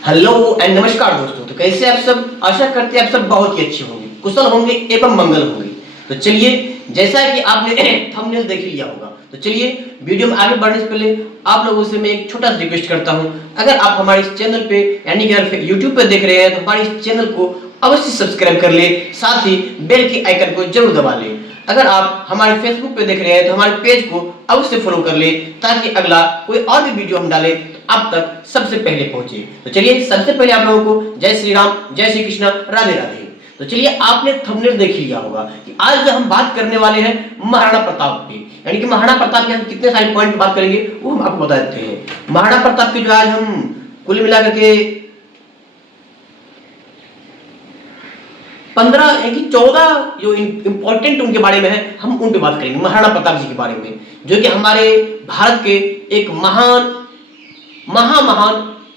Hello and नमस्कार दोस्तों। तो कैसे आप सब? आशा करते हैं आप सब बहुत ही अच्छे होंगे, कुशल होंगे एवं मंगल होंगे। तो चलिए, जैसा कि आपने थंबनेल देख लिया होगा, तो चलिए वीडियो में आगे बढ़ने से पहले आप लोगों से मैं एक छोटा सा रिक्वेस्ट करता हूं। अगर आप हमारे इस चैनल पे यानी कि अगर यूट्यूब पे देख रहे हैं तो हमारे इस चैनल को अवश्य सब्सक्राइब कर ले, साथ ही बेल की आइकन को जरूर दबा लें। अगर आप हमारे फेसबुक पे देख रहे हैं तो हमारे पेज को अवश्य फॉलो कर ले, ताकि अगला कोई और भी वीडियो हम डालें तो आप तक सबसे पहले पहुंचे। तो चलिए, सबसे पहले आप लोगों को जय श्री राम, जय श्री कृष्ण, राधे राधे। तो चलिए, आपने थंबनेल देख लिया होगा कि आज जो हम बात करने वाले हैं महाराणा प्रताप की, यानी कि महाराणा प्रताप के हम कितने सारे पॉइंट बात करेंगे वो हम आपको बता देते हैं। महाराणा प्रताप की जो आज हम कुल मिलाकर के 15 यानी 14 जो इंपॉर्टेंट उनके बारे में है, हम उन पे बात करेंगे। महाराणा प्रताप जी के बारे में, जो कि हमारे भारत के एक महान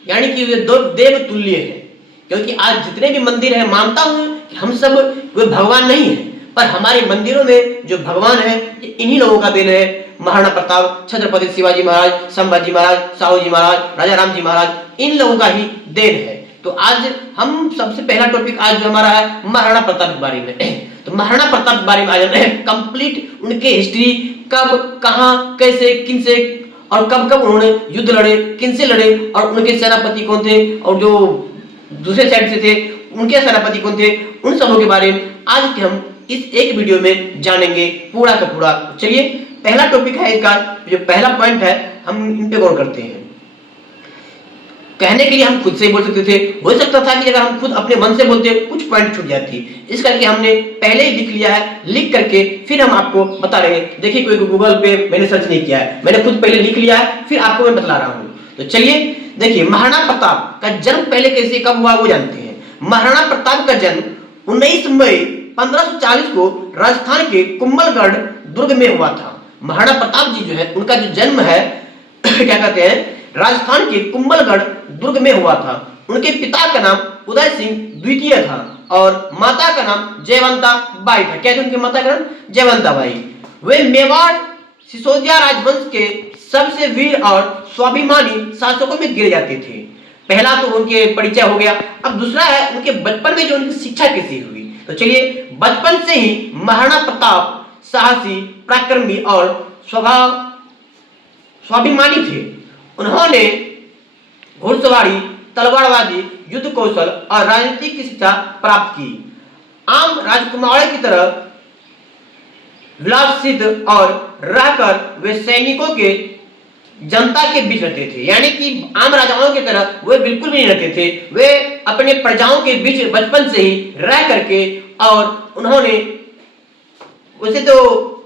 यानी कि वे देव तुल्य है। क्योंकि आज जितने भी मंदिर है, मानता हूं कि हम सब कोई भगवान नहीं है, पर हमारे मंदिरों में जो भगवान है ये इन्हीं लोगों का देन है। महाराणा प्रताप, छत्रपति शिवाजी महाराज, संभाजी महाराज, साहू जी महाराज, राजा राम जी महाराज, इन लोगों का ही देन है। तो आज हम सबसे पहला टॉपिक आज जो हमारा है महाराणा प्रताप के बारे में। तो महाराणा प्रताप के बारे में आज हम कंप्लीट उनके हिस्ट्री, कब, कहां, कैसे, किनसे और कब कब उन्होंने युद्ध लड़े, किनसे लड़े और उनके सेनापति कौन थे, और जो दूसरे साइड से थे उनके सेनापति कौन थे, उन सबों के बारे में आज के हम इस एक वीडियो में जानेंगे पूरा का पूरा। चलिए, पहला टॉपिक है इसका, जो पहला पॉइंट है हम इन पे गौर करते हैं। कहने के लिए हम खुद से ही बोल सकते थे, हो सकता था कि अगर हम खुद अपने मन से बोलते कुछ पॉइंट छूट जाती, इस करके हमने पहले ही लिख लिया है। लिख करके फिर हम आपको बता रहे हैं। देखिए, कोई गूगल पे मैंने सर्च नहीं किया है, मैंने खुद पहले लिख लिया है, फिर आपको मैं बता रहा हूं। तो चलिए देखिए, महाराणा प्रताप का जन्म पहले कैसे कब हुआ वो जानते हैं। महाराणा प्रताप का जन्म 19 मई 1540 को राजस्थान के कुंभलगढ़ दुर्ग में हुआ था। महाराणा प्रताप जी जो है, उनका जो जन्म है क्या कहते हैं, राजस्थान के कुंभलगढ़ दुर्ग में हुआ था। उनके पिता का नाम उदय सिंह द्वितीय था और माता का नाम जयवंता बाई था। क्या था उनके माता का नाम? जयवंता बाई। वे मेवाड़ सिसोदिया राजवंश के सबसे वीर और स्वाभिमानी शासकों में गिने जाते थे। पहला तो उनके परिचय हो गया। अब दूसरा है उनके बचपन में जो उनकी शिक्षा कैसी हुई। तो चलिए, बचपन से ही महाराणा प्रताप साहसी, पराक्रमी और स्वाभिमानी थे। उन्होंने घुड़सवारी, तलवारबाजी, युद्ध कौशल और राजनीति की शिक्षा प्राप्त की। आम राजकुमारों की तरह विलासित और रहकर वे सैनिकों के जनता के बीच रहते थे। यानी कि आम राजाओं की तरह वे बिल्कुल भी नहीं रहते थे। वे अपने प्रजाओं के बीच बचपन से ही रह करके, और उन्होंने वैसे तो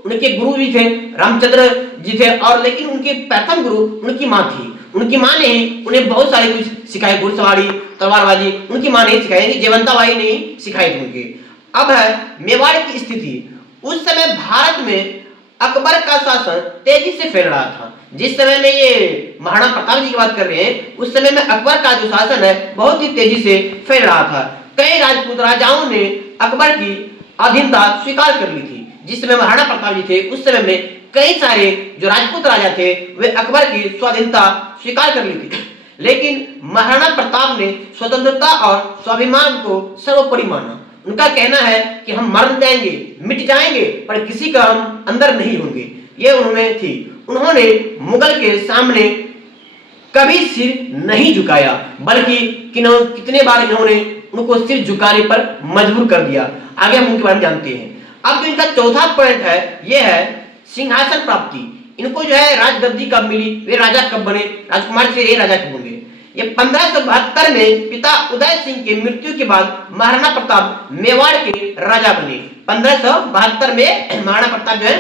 उनके गुरु भी थे, रामचंद्र जी थे, और लेकिन उनके प्रथम गुरु उनकी माँ थी। उनकी माँ ने उन्हें बहुत सारे कुछ सिखाए, घुड़सवारी, तलवारबाजी उनकी माँ ने सिखाई, जयवंता बाई ने सिखाई थी उनके। अब है मेवाड़ की स्थिति। उस समय भारत में अकबर का शासन तेजी से फैल रहा था। जिस समय में ये महाराणा प्रताप जी की बात कर रहे हैं, उस समय में अकबर का जो शासन है बहुत ही तेजी से फैल रहा था। कई राजपूत राजाओं ने अकबर की अधीनता स्वीकार कर ली थी। जिस समय महाराणा प्रताप जी थे, उस समय में कई सारे जो राजपूत राजा थे वे अकबर की स्वाधीनता स्वीकार कर ली थी। लेकिन महाराणा प्रताप ने स्वतंत्रता और स्वाभिमान को सर्वोपरि माना। उनका कहना है कि हम मर जाएंगे, मिट जाएंगे, पर किसी का हम अंदर नहीं होंगे, ये उन्होंने थी। उन्होंने मुगल के सामने कभी सिर नहीं झुकाया, बल्कि कितने बार इन्होंने उनको सिर झुकाने पर मजबूर कर दिया। आगे हम उनके बारे में जानते हैं। अब जो इनका चौथा पॉइंट है, ये है सिंहासन प्राप्ति। इनको जो है राजगद्दी कब मिली, वे राजा कब बने, राजकुमार से ये राजा कब बने। ये 1572 में पिता उदय सिंह की मृत्यु के बाद महाराणा प्रताप मेवाड़ के राजा बने। 1572 में महाराणा प्रताप जो है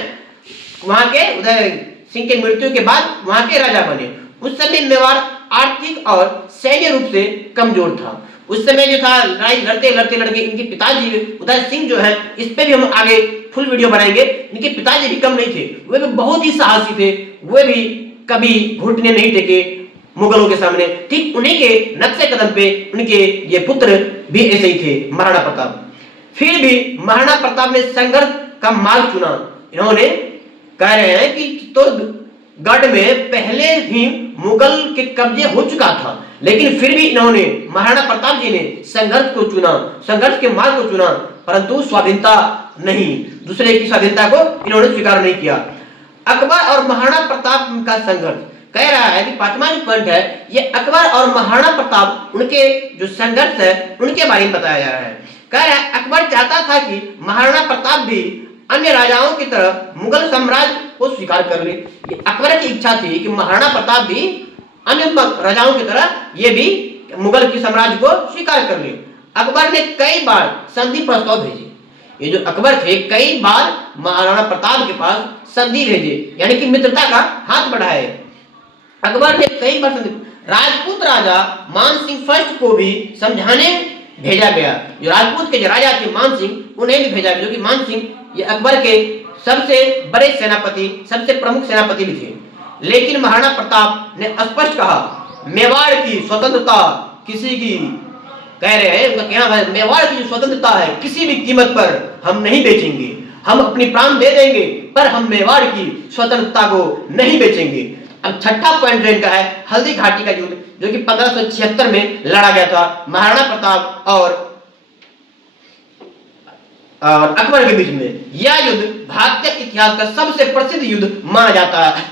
वहां के उदय सिंह की मृत्यु के बाद वहां के राजा बने। उस समय मेवाड़ आर्थिक और सैन्य रूप से कमजोर था। उस समय जो था, लड़ाई लड़ते लड़के इनके पिताजी उदय सिंह जो है, इस पे भी हम आगे फुल वीडियो बनाएंगे। इनके पिताजी भी कम नहीं थे, वे भी बहुत ही साहसी थे। वे भी कभी घुटने नहीं टेके मुगलों के सामने। ठीक उन्हीं के नक्शे कदम पे उनके ये पुत्र भी ऐसे ही थे, महाराणा प्रताप। फिर भी महाराणा प्रताप ने संघर्ष का मार्ग चुना। इन्होंने कह रहे हैं कि तो गढ़ में पहले ही मुगल के कब्जे हो चुका था, लेकिन फिर भी इन्होंने, महाराणा प्रताप जी ने संघर्ष को चुना, संघर्ष के मार्ग को चुना, परंतु स्वाधीनता नहीं, दूसरे की स्वाधीनता को इन्होंने स्वीकार नहीं किया। अकबर और महाराणा प्रताप का संघर्ष कह रहा है कि पांचवा जो पॉइंट है ये अकबर और महाराणा प्रताप उनके जो संघर्ष है उनके बारे में बताया जा रहा है। कह रहा है अकबर चाहता था कि महाराणा प्रताप भी अन्य राजाओं की तरह मुगल साम्राज्य को स्वीकार कर ले। ये अकबर की इच्छा थी कि महाराणा प्रताप भी अन्य राजाओं की तरह ये भी मुगल की साम्राज्य को स्वीकार कर ले। अकबर ने कई बार संधि प्रस्ताव भेजे। ये जो अकबर थे कई बार महाराणा प्रताप के पास संधि भेजे, यानी कि मित्रता का हाथ बढ़ाए। अकबर ने कई बार संधि, राजपूत राजा मान सिंह फर्स्ट को भी समझाने भेजा गया। जो राजपूत के जो राजा थे मान सिंह, उन्हें भी भेजा गया, जो कि मान सिंह ये अकबर के सबसे बड़े सेनापति, सबसे प्रमुख सेनापति भी थे। लेकिन महाराणा प्रताप ने स्पष्ट कहा मेवाड़ की स्वतंत्रता किसी की, कह रहे हैं उनका कहना है मेवाड़ की जो स्वतंत्रता है किसी भी कीमत पर हम नहीं बेचेंगे, हम अपनी प्राण दे देंगे पर हम मेवाड़ की स्वतंत्रता को नहीं बेचेंगे। अब छठा पॉइंट जो इनका है हल्दी घाटी का युद्ध, जो कि 1576 में लड़ा गया था महाराणा प्रताप और अकबर के बीच में। यह युद्ध भारतीय इतिहास का सबसे प्रसिद्ध युद्ध माना जाता है।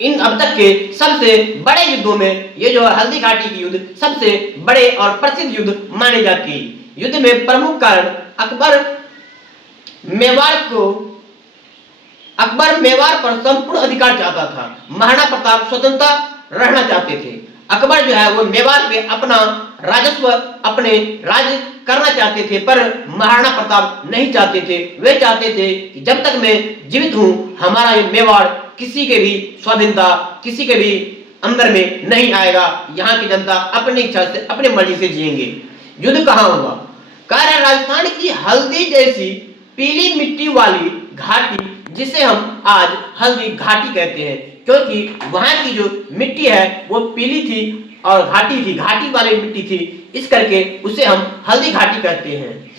इन अब तक के सबसे बड़े युद्धों में ये जो हल्दी घाटी की युद्ध सबसे बड़े और प्रसिद्ध युद्ध माने जाती है। युद्ध में प्रमुख कारण अकबर मेवाड़ पर संपूर्ण अधिकार चाहता था। महाराणा प्रताप स्वतंत्रता रहना चाहते थे। अकबर जो है वो मेवाड़ पे अपना राजस्व, अपने राज्य करना चाहते थे, पर महाराणा प्रताप नहीं चाहते थे। वे चाहते थे कि जब तक मैं जीवित हूं हमारा ये मेवाड़ किसी के भी स्वाधीनता, किसी के भी अंदर में नहीं आएगा। यहाँ की जनता अपनी इच्छा से, अपनी मर्जी से जिएंगे। युद्ध कहाँ हुआ? कह रहे राजस्थान की हल्दी जैसी पीली मिट्टी वाली घाटी, जिसे हम आज हल्दी घाटी कहते हैं, क्योंकि वहां की जो मिट्टी है वो पीली थी और घाटी थी, घाटी वाली मिट्टी थी, इस करके उसे हम हल्दी घाटी कहते हैं।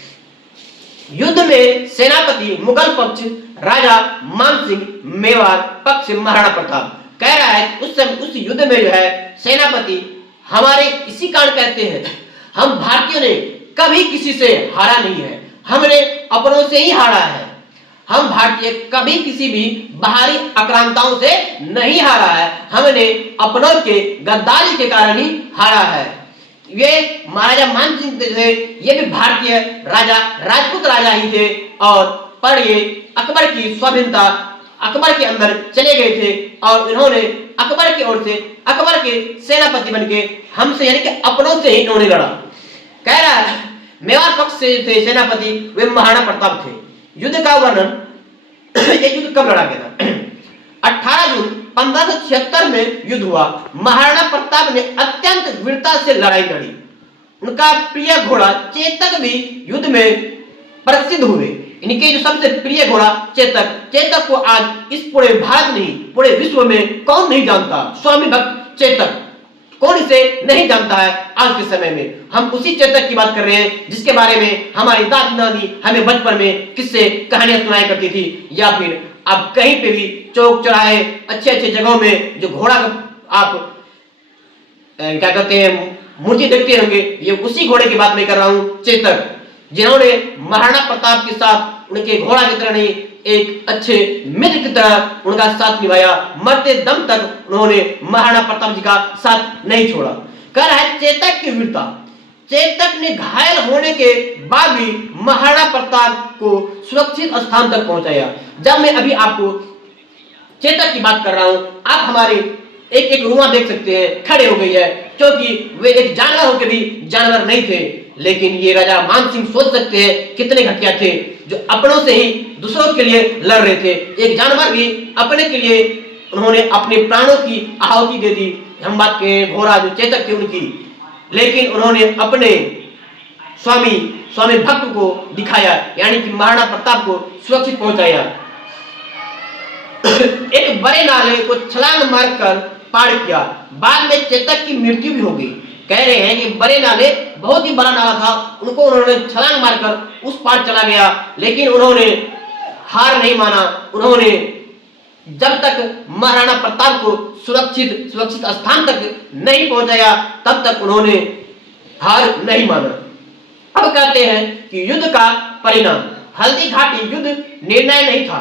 युद्ध में सेनापति मुगल पक्ष राजा मान सिंह, मेवाड़ पक्ष महाराणा प्रताप। कह रहा है उस युद्ध में जो है सेनापति हमारे इसी कारण कहते हैं हम भारतीयों ने कभी किसी से हारा नहीं है, हमने अपनों से ही हारा है। हम भारतीय कभी किसी भी बाहरी आक्रांताओं से नहीं हारा है, हमने अपनों के गद्दारी के कारण ही हारा है। ये महाराजा मान सिंह थे, ये भी भारतीय राजा, राजपूत राजा ही थे, और पर ये अकबर की स्वाधीनता अकबर के अंदर चले गए थे और इन्होंने अकबर की ओर से, अकबर के सेनापति बनके हमसे, यानी कि अपनों से ही इन्होंने लड़ा। कह रहा है मेवाड़ पक्ष से थे सेनापति वे महाराणा प्रताप थे। युद्ध का वर्णन ये युद्ध कब लड़ा गया था? 18 जून 1576 में युद्ध हुआ। महाराणा प्रताप ने अत्यंत वीरता से लड़ाई लड़ी। उनका प्रिय घोड़ा चेतक भी युद्ध में प्रसिद्ध हुए। इनके जो सबसे प्रिय घोड़ा चेतक को आज इस पूरे भारत नहीं, पूरे विश्व में कौन नहीं जानता। स्वामी भक्त चेतक, कौन इसे नहीं जानता है आज के समय में। हम उसी चेतक की बात कर रहे हैं जिसके बारे में हमारी दादी नानी हमें बचपन में किससे कहानियां सुनाया करती थी, या फिर आप कहीं पे भी चौक चौराहे अच्छे अच्छे जगहों में जो घोड़ा आप क्या कहते हैं मूर्ति देखते होंगे, ये उसी घोड़े की बात मैं कर रहा हूँ, चेतक, जिन्होंने महाराणा प्रताप के साथ उनके घोड़ा की तरह नहीं, एक अच्छे मित्र की तरह उनका साथ निभाया। मरते दम तक उन्होंने महाराणा प्रताप जी का साथ नहीं छोड़ा। कह रहा है चेतक की वीरता, चेतक ने घायल होने के बाद भी महाराणा प्रताप को सुरक्षित स्थान तक पहुंचाया। जब मैं अभी आपको चेतक की बात कर रहा हूं, आप हमारे एक एक रुआ देख सकते हैं खड़े हो गई है, क्योंकि वे एक जानवर होकर भी जानवर नहीं थे। लेकिन ये राजा मान सिंह सोच सकते हैं कितने घटिया थे, जो अपनों से ही दूसरों के लिए लड़ रहे थे। एक जानवर भी अपने के लिए उन्होंने अपने प्राणों की आहुति दे दी। हम बात करें घोड़ा जो चेतक थे उनकी, लेकिन उन्होंने अपने स्वामी भक्त को दिखाया, यानी कि महाराणा प्रताप को सुरक्षित पहुंचाया। एक बड़े नाले को छलांग मारकर पार किया। बाद में चेतक की मृत्यु भी हो गई। कह रहे हैं कि बड़े नाले बहुत ही बड़ा नाला था, उनको उन्होंने छलांग मारकर उस पार चला गया, लेकिन उन्होंने हार नहीं माना। उन्होंने जब तक महाराणा प्रताप को सुरक्षित स्थान तक नहीं पहुंचाया तब तक उन्होंने हार नहीं माना। अब कहते हैं कि युद्ध का परिणाम। हल्दी घाटी युद्ध निर्णय नहीं था।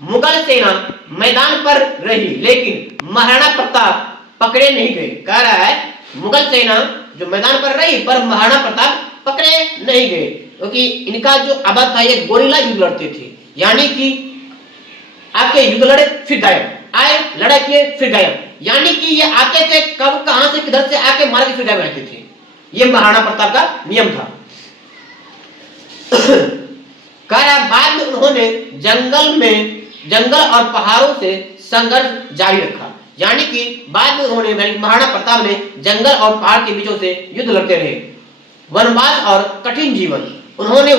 मुगल सेना मैदान पर रही लेकिन महाराणा प्रताप पकड़े नहीं गए। कह रहा है मुगल सेना जो मैदान पर रही पर महाराणा प्रताप पकड़े नहीं गए, क्योंकि इनका जो आदत था ये गोरिल्ला युद्ध लड़ते थे, यानी कि आके युद्ध लड़े फिर गायब, आए लड़ाई किए फिर गायब, यानी कि ये आते थे कब कहां से किधर से आके मार के फिर गायब रहते थे। ये महाराणा प्रताप का नियम था। बाद में उन्होंने जंगल और पहाड़ों से संघर्ष जारी रखा, यानी कि बाद में उन्होंने महाराणा प्रताप ने जंगल और पहाड़ के बीचों से युद्ध लड़ते रहे। वनवास और कठिन जीवन उन्होंने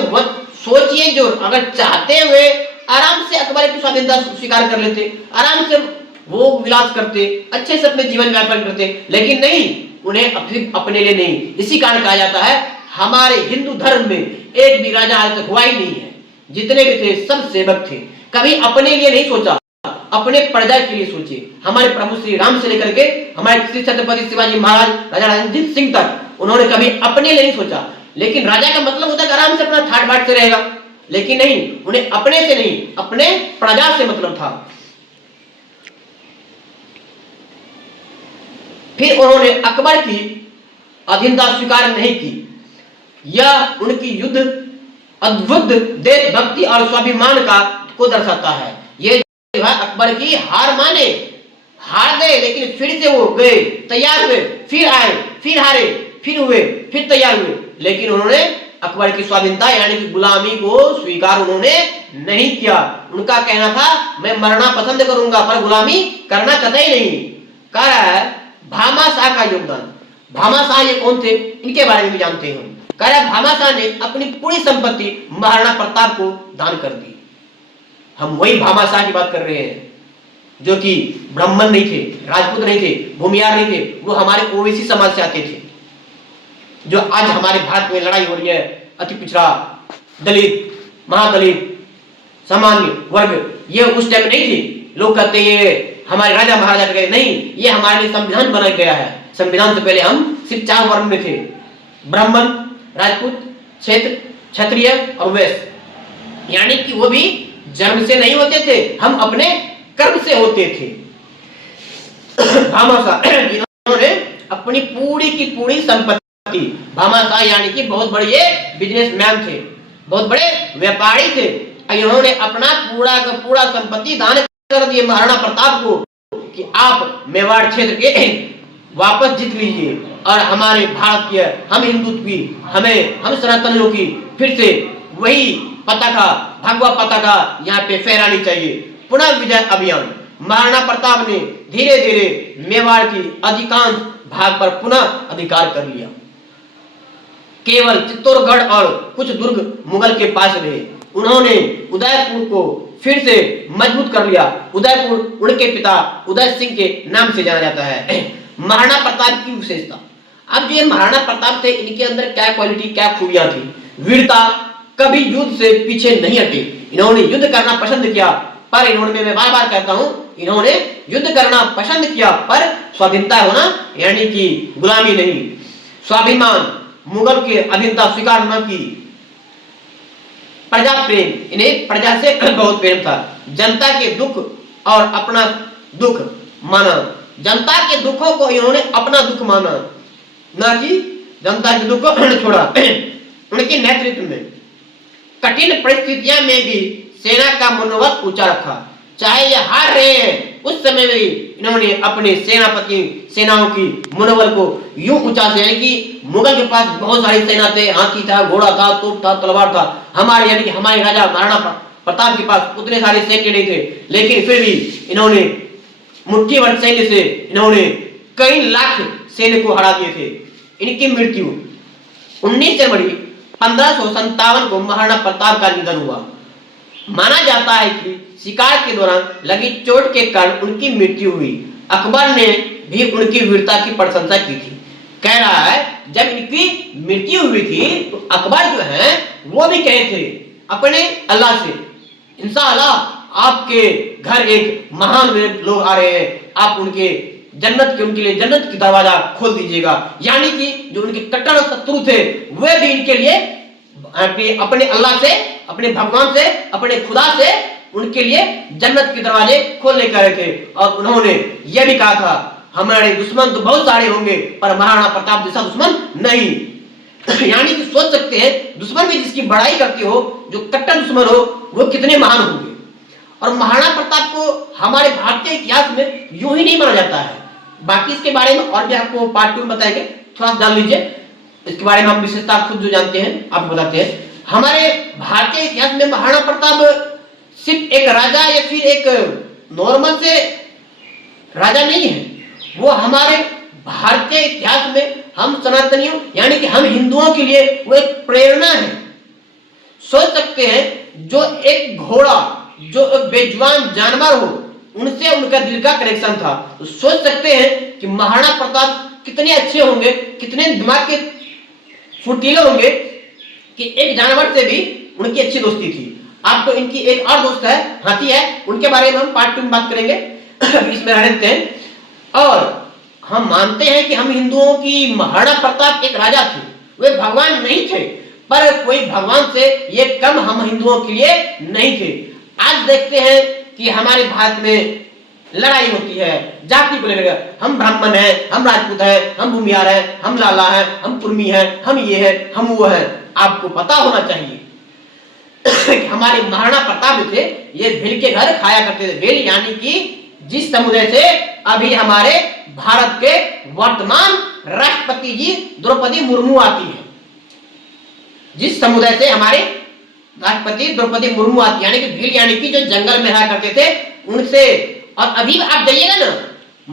सोचिए, जो अगर चाहते हुए आराम से अकबर की स्वाधीनता स्वीकार कर लेते, आराम से वो विलास करते, अच्छे से अपने जीवन व्यापन करते, लेकिन नहीं, उन्हें अपने लिए नहीं। इसी कारण कहा जाता है हमारे हिंदू धर्म में एक भी राजा आज तक हुआ ही नहीं है, जितने भी थे सब सेवक थे, कभी अपने लिए नहीं सोचा, अपने प्रजा के लिए सोचे। हमारे प्रभु श्री राम से लेकर के हमारे श्री छत्रपति शिवाजी महाराज, राजा रणजीत सिंह तक उन्होंने कभी अपने लिए नहीं सोचा। लेकिन राजा का मतलब होता है आराम से अपना ठाट बाट से रहेगा, लेकिन नहीं, उन्हें अपने से नहीं, अपने प्रजा से मतलब था। फिर उन्होंने अकबर की अधीनता स्वीकार नहीं की। यह उनकी युद्ध अद्भुत देशभक्ति और स्वाभिमान को दर्शाता है। ये जो है अकबर की हार माने, हार गए लेकिन फिर से वो गए, तैयार हुए, फिर आए, फिर हारे, फिर हुए, फिर तैयार हुए, लेकिन उन्होंने अकबर की स्वाधीनता यानी कि गुलामी को स्वीकार उन्होंने नहीं किया। उनका कहना था मैं मरना पसंद करूंगा पर गुलामी करना कतई नहीं। कह रहा है भामा शाह का योगदान। भामा शाह ये कौन थे, इनके बारे में भी जानते हैं। कह रहा है भामा शाह ने अपनी पूरी संपत्ति महाराणा प्रताप को दान कर दी। हम वही भामा शाह की बात कर रहे हैं जो कि ब्राह्मण नहीं थे, राजपूत नहीं थे, भूमियार नहीं थे, वो हमारे ओबीसी समाज से आते थे। जो आज हमारे भारत में लड़ाई हो रही है, अति पिछड़ा, दलित, महादलित, सामान्य वर्ग, ये उस टाइम नहीं थी। लोग कहते हैं ये हमारे राजा महाराजा के, नहीं, ये हमारे लिए संविधान बनाया गया है। संविधान से पहले हम सिर्फ 4 वर्ग में थे, ब्राह्मण, राजपूत, क्षत्रिय और वैश्य, यानी कि वो भी जन्म से नहीं होते थे, हम अपने कर्म से होते थे। भामा शाह इन्होंने अपनी पूरी की पूरी संपत्ति, भामा शाह यानी कि बहुत बड़े बिजनेसमैन थे, बहुत बड़े व्यापारी थे, इन्होंने अपना पूरा का पूरा संपत्ति दान कर दिए महाराणा प्रताप को कि आप मेवाड़ क्षेत्र के वापस जीत लीजिए और हमारे भारत की, हम हिंदुत्व की, हम सनातनियों की फिर से वही पताका, भगवा पताका यहाँ पे फहरानी चाहिए। पुनः विजय अभियान। महाराणा प्रताप ने धीरे धीरे मेवाड़ की अधिकांश भाग पर पुनः अधिकार कर लिया। केवल चित्तौड़गढ़ और कुछ दुर्ग मुगल के पास रहे। उन्होंने उदयपुर को फिर से मजबूत कर लिया। उदयपुर उनके पिता उदय सिंह के नाम से जाना जाता है। महाराणा प्रताप की विशेषता। अब जो महाराणा प्रताप थे, इनके अंदर क्या क्वालिटी, क्या खूबियां थी। वीरता, कभी युद्ध से पीछे नहीं हटे, इन्होंने युद्ध करना पसंद किया, पर इन्होंने, मैं बार बार कहता हूं, इन्होंने युद्ध करना पसंद किया पर स्वाधीनता होना यानी कि गुलामी नहीं। स्वाभिमान, मुगल के अधीनता स्वीकार न की। प्रजा प्रेम, इन्हें प्रजा से बहुत प्रेम था। जनता के दुख और अपना दुख माना, जनता के दुखों को इन्होंने अपना दुख माना, ना कि जनता के दुख को छोड़ा। उनके नेतृत्व में कठिन परिस्थितियों में भी सेना का मनोबल ऊंचा रखा। चाहे ये हार रहे हैं, उस समय में इन्होंने अपने सेनाओं की मनोबल को यूं ऊंचा से, यानी कि मुगल के पास बहुत सारी सेना थे, हाथी था, घोड़ा था, तोप था, तलवार था। हमारे यानी कि हमारे राजा महाराणा प्रताप के पास उतने सारे सैन्य नहीं थे, लेकिन फिर भी इन्होंने मुट्ठी भर सैन्य से इन्होंने कई लाख सैन्य को हरा दिए थे। इनकी मृत्यु 19 जनवरी 1557 को महाराणा प्रताप का निधन हुआ। माना जाता है कि शिकार के दौरान लगी चोट के कारण उनकी मृत्यु हुई। अकबर ने भी उनकी वीरता की प्रशंसा की थी। कह रहा है जब इनकी मृत्यु हुई थी तो अकबर जो है वो भी कहे थे अपने अल्लाह से, इंशाअल्लाह आपके घर एक महान लोग आ रहे हैं, आप उनके जन्नत के उनके लिए जन्नत की दरवाजा खोल दीजिएगा। यानी कि जो उनके कट्टर शत्रु थे वे भी इनके लिए अपने अल्लाह से, अपने भगवान से, अपने खुदा से उनके लिए जन्नत के दरवाजे खोलने का रहे थे। और उन्होंने यह भी कहा था हमारे दुश्मन तो बहुत सारे होंगे पर महाराणा प्रताप जैसा दुश्मन नहीं। यानी कि सोच सकते हैं दुश्मन भी जिसकी बड़ाई करती हो, जो कट्टर दुश्मन हो, वो कितने महान होंगे। और महाराणा प्रताप को हमारे भारतीय इतिहास में यूं ही नहीं माना जाता है। बाकी इसके बारे में और भी आपको पार्ट 2 में बताएंगे, थोड़ा सा जान लीजिए इसके बारे में। हम विशेषता खुद जो जानते हैं आपको बताते हैं। हमारे भारतीय इतिहास में महाराणा प्रताप सिर्फ एक राजा या फिर एक नॉर्मल से राजा नहीं है, वो हमारे भारतीय इतिहास में हम सनातनियों यानी कि हम हिंदुओं के लिए वो एक प्रेरणा है। सोच सकते हैं जो एक घोड़ा, जो एक बेजुबान जानवर हो, उनसे उनका दिल का कनेक्शन था। तो सोच सकते हैं कि महाराणा प्रताप कितने अच्छे होंगे, कितने दिमाग के फुर्तीले होंगे कि एक जानवर से भी उनकी अच्छी दोस्ती थी। आपको इनकी एक और दोस्त है, हाथी है, उनके बारे में हम पार्ट 2 में बात करेंगे। इसमें रहने देते हैं। और हम मानते हैं कि हम हिंदुओं की महाराणा प्रताप एक राजा थे, वे भगवान नहीं थे, पर कोई भगवान से ये कम हम हिंदुओं के लिए नहीं थे। आज देखते हैं कि हमारे भारत में लड़ाई होती है जाति को लेकर, हम ब्राह्मण हैं, हम राजपूत हैं, हम भूमिहार हैं, हम लाला हैं, हम कुर्मी हैं, हम ये हैं, हम वो हैं। आपको पता होना चाहिए कि हमारे महाराणा प्रताप थे ये भेल के घर खाया करते थे। भेल यानी कि जिस समुदाय से अभी हमारे भारत के वर्तमान राष्ट्रपति जी द्रौपदी मुर्मू आती है, जिस समुदाय से हमारे राष्ट्रपति द्रौपदी मुर्मू आती है, यानी कि भील यानी कि जो जंगल में रहा करते थे उनसे। और अभी आप जाइएगा ना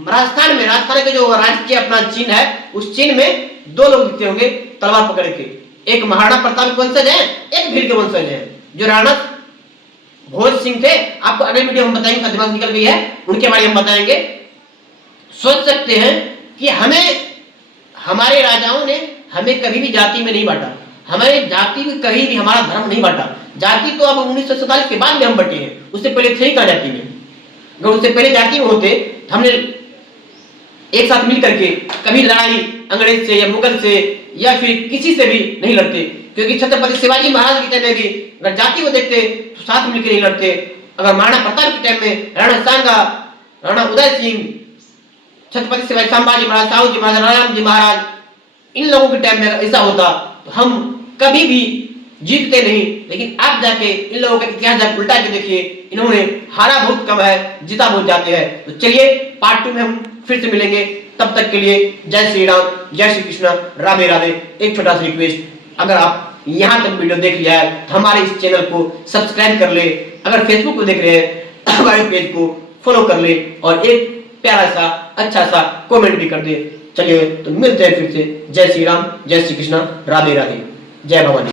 राजस्थान में, राजस्थान के जो राष्ट्रीय अपना चिन्ह है, उस चिन्ह में 2 लोग दिखते होंगे तलवार पकड़ के। एक महाराणा प्रताप के वंशज है, एक भील के वंशज है, जो राणा भोज सिंह थे। आपको अगले वीडियो में बताएंगे, दिमाग निकल गई है, उनके बारे में बताएंगे। सोच सकते हैं कि हमें हमारे राजाओं ने हमें कभी भी जाति में नहीं बांटा, हमारे जाति में कहीं भी हमारा धर्म नहीं बांटा। जाति तो अब 1947 के बाद में हम बटे हैं, उससे पहले थे ही कहाँ जाति में। अगर उससे पहले जाति में होते तो हमने एक साथ मिल करके कभी लड़ाई अंग्रेज से या मुगल से या फिर किसी से भी नहीं लड़ते, क्योंकि छत्रपति शिवाजी महाराज के टाइम में भी अगर जाति को देखते तो साथ मिलकर नहीं लड़ते। अगर महाराणा प्रताप के टाइम में राणा सांगा, राणा उदय सिंह, छत्रपति शिवाजी, संभाजी महाराज, साहू जी महाराज, राम जी महाराज, इन लोगों के टाइम में ऐसा होता तो हम कभी भी जीतते नहीं। लेकिन आप जाके इन लोगों का इतिहास जाके उल्टा के देखिए, इन्होंने हारा बहुत कम है, जीता बहुत जाते हैं। तो चलिए पार्ट 2 में हम फिर से मिलेंगे, तब तक के लिए जय श्री राम, जय श्री कृष्ण, राधे राधे। एक छोटा सा रिक्वेस्ट, अगर आप यहाँ तक वीडियो देख लिया है तो हमारे इस चैनल को सब्सक्राइब कर ले। अगर फेसबुक पे देख रहे हैं हमारे पेज को फॉलो कर ले और एक प्यारा सा अच्छा सा कमेंट भी कर दे। चलिए तो मिलते हैं फिर से। जय श्री राम, जय श्री कृष्ण, राधे राधे, जय भवानी।